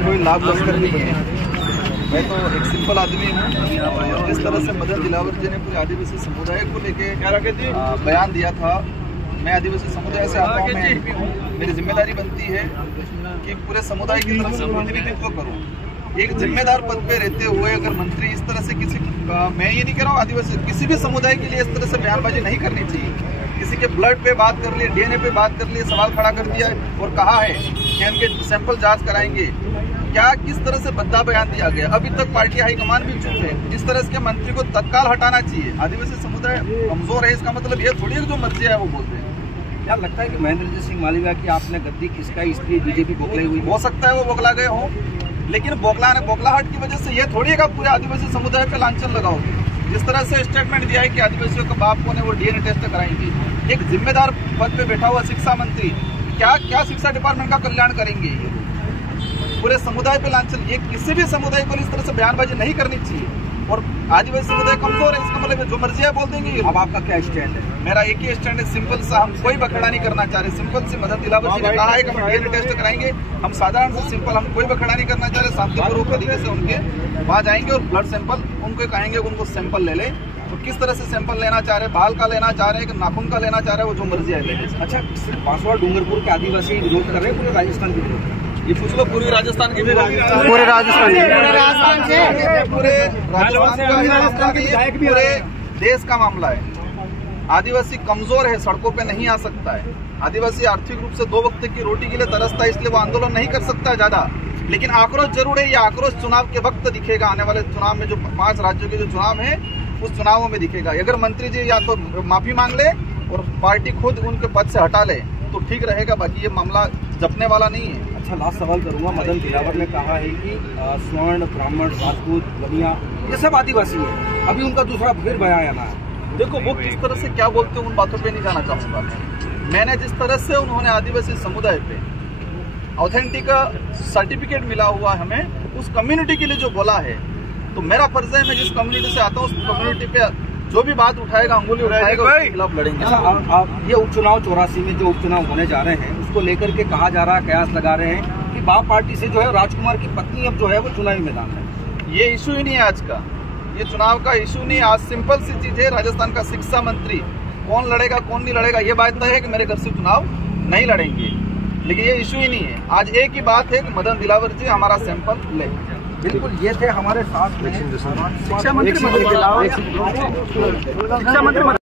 कोई लाभ लश्कर नहीं है। मैं तो एक सिंपल आदमी हूँ। जिस तरह से मदन दिलावर जी ने पूरे आदिवासी समुदाय को लेके बयान दिया था, मैं आदिवासी समुदाय से आता हूँ, मैं एमपी हूँ, मेरी जिम्मेदारी बनती है कि पूरे समुदाय की तरफ से प्रतिनिधित्व करूँ। एक जिम्मेदार पद पे रहते हुए अगर मंत्री इस तरह से किसी मैं ये नहीं कह रहा हूँ आदिवासी किसी भी समुदाय के लिए इस तरह से बयानबाजी नहीं करनी चाहिए। किसी के ब्लड पे बात कर लिए, डीएनए पे बात कर लिए, सवाल खड़ा कर दिया और कहा है कि उनके सैंपल जांच कराएंगे। क्या किस तरह से बद्दा बयान दिया गया? अभी तक पार्टी हाईकमान भी चुप है। इस तरह के मंत्री को तत्काल हटाना चाहिए। आदिवासी समुदाय कमजोर है, इसका मतलब ये थोड़ी है जो मर्जी है वो बोलते हैं। क्या लगता है कि महेंद्र सिंह मालविया की आपने गद्दी किसका इसलिए बीजेपी बौखलाई हुई? हो सकता है वो बौखला गए हो, लेकिन बौखलाहट की वजह से ये थोड़ी है पूरे आदिवासी समुदाय पे लांछन लगाओगे। जिस तरह से स्टेटमेंट दिया है कि आदिवासियों के बाप को ने वो डीएनए टेस्ट कराएंगे, एक जिम्मेदार पद पे बैठा हुआ शिक्षा मंत्री क्या शिक्षा डिपार्टमेंट का कल्याण करेंगे? पूरे समुदाय पे लांछन, ये किसी भी समुदाय को इस तरह से बयानबाजी नहीं करनी चाहिए। और आदिवासी समुदाय कमजोर है, इसका मतलब जो मर्जी है बोल देंगे। अब आपका क्या स्टैंड है? मेरा एक ही स्टैंड है, सिंपल सा, हम कोई बखेड़ा नहीं करना चाह रहे। सिंपल से मदन दिलावर जी ने कहा है कि हम डीएनए टेस्ट कराएंगे, हम साधारण से सिंपल, हम कोई बखेड़ा नहीं करना चाह रहे। शांतिपूर्वक तरीके से उनके वहाँ जाएंगे और ब्लड सैंपल उनको कहेंगे उनको सैंपल ले ले। तो किस तरह से सैंपल लेना चाह रहे, बाल का लेना चाह रहे हैं कि नाखून का लेना चाह रहे हैं, वो जो मर्जी है। अच्छा, सिर्फ बांसवाड़ा डूंगरपुर के आदिवासी विरोध कर रहे हैं, पूरे राजस्थान के विरोध? ये पूछ लो पूरे राजस्थान के, पूरे देश का मामला है। आदिवासी कमजोर है, सड़कों पे नहीं आ सकता है। आदिवासी आर्थिक रूप से 2 वक्त की रोटी के लिए तरसता है, इसलिए वो आंदोलन नहीं कर सकता ज्यादा। लेकिन आक्रोश जरूर है। ये आक्रोश चुनाव के वक्त दिखेगा। आने वाले चुनाव में जो 5 राज्यों के जो चुनाव है उस चुनावों में दिखेगा। अगर मंत्री जी या तो माफी मांग ले और पार्टी खुद उनके पद से हटा ले तो ठीक रहेगा, बाकी ये मामला जपने वाला नहीं है। अच्छा, लास्ट सवाल करूंगा। मदन दिलावर ने कहा है कि स्वर्ण, ब्राह्मण, राजपूत, बनिया ये सब आदिवासी है। अभी उनका दूसरा फिर बयान आना है। देखो वो किस तरह से क्या बोलते हैं उन बातों पे नहीं जाना चाहूंगा। मैंने जिस तरह से उन्होंने आदिवासी समुदाय पे ऑथेंटिक सर्टिफिकेट मिला हुआ हमें, उस कम्युनिटी के लिए जो बोला है, तो मेरा फर्ज है मैं जिस कम्युनिटी से आता हूँ उस कम्युनिटी पे जो भी बात उठाएगा, अंगुली उठाएगा, उसके खिलाफ लड़ेंगे। अच्छा, ये उपचुनाव 84 में जो उपचुनाव होने जा रहे हैं उसको लेकर के कहा जा रहा है, कयास लगा रहे हैं कि बाप पार्टी से जो है राजकुमार की पत्नी अब जो है वो चुनावी मैदान है। ये इशू ही नहीं है आज का, ये चुनाव का इशू नहीं है। आज सिंपल सी चीज है, राजस्थान का शिक्षा मंत्री कौन लड़ेगा कौन नहीं लड़ेगा ये बात तय है कि मेरे घर से चुनाव नहीं लड़ेंगे। लेकिन ये इशू ही नहीं है। आज एक ही बात है कि मदन दिलावर जी हमारा सैंपल ले। बिल्कुल, ये थे हमारे साथ में शिक्षा मंत्री।